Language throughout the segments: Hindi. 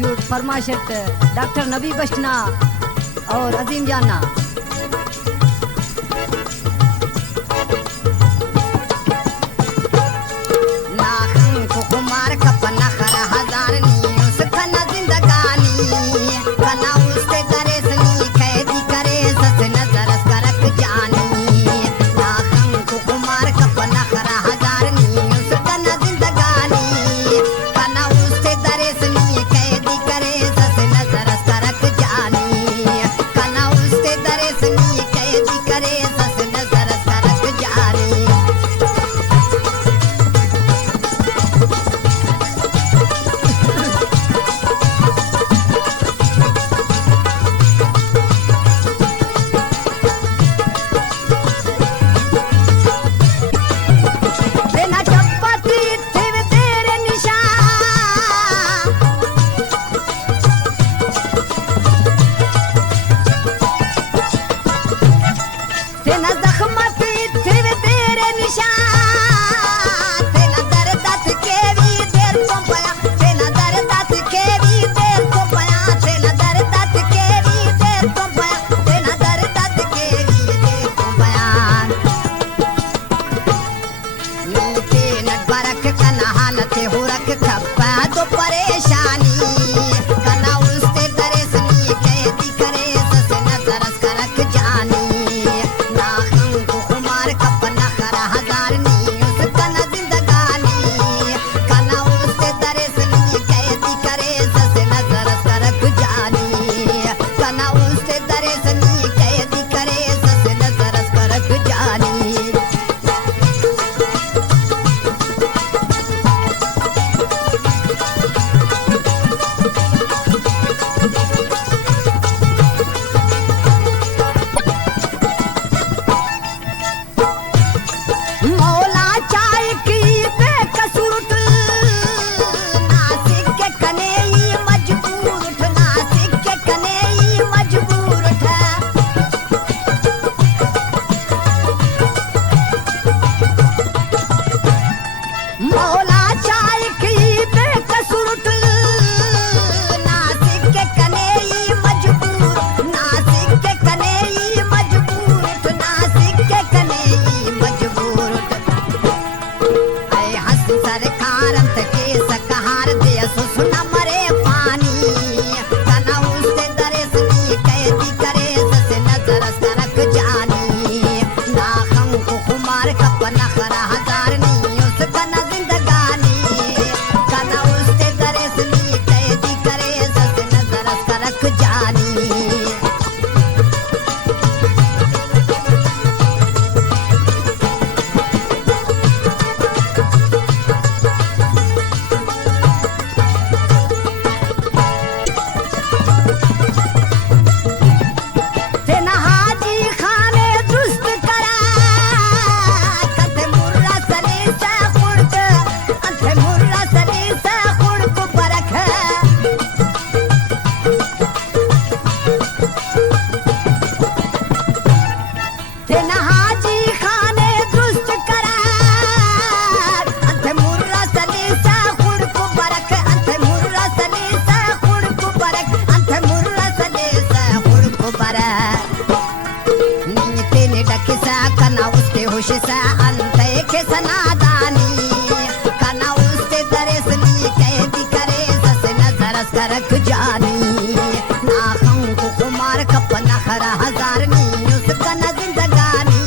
इंस्टीट्यूट फरमाशत डॉक्टर नबी बश्ना और अजीम जाना। कुमार कपना खरा हजार नी उसका न जिंदगानी कना उससे दरेस नी कैदी करे सस नजर करक जानी नाखं कुमार कपना खरा हजार नी उसका न जिंदगानी कना उससे दरेस नी कैदी करे सस नजर करक जानी कना उससे दरेस नी कैदी करे सस नजर करक जानी। करक जानी नाखं कुमार कपना खरा हजार नी उसका न जिंदगानी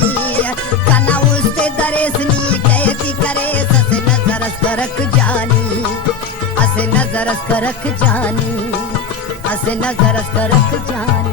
कना उससे दरेस नी कैदी करे सस नजर करक जानी असे नजर करक जानी असे नजर करक जानी।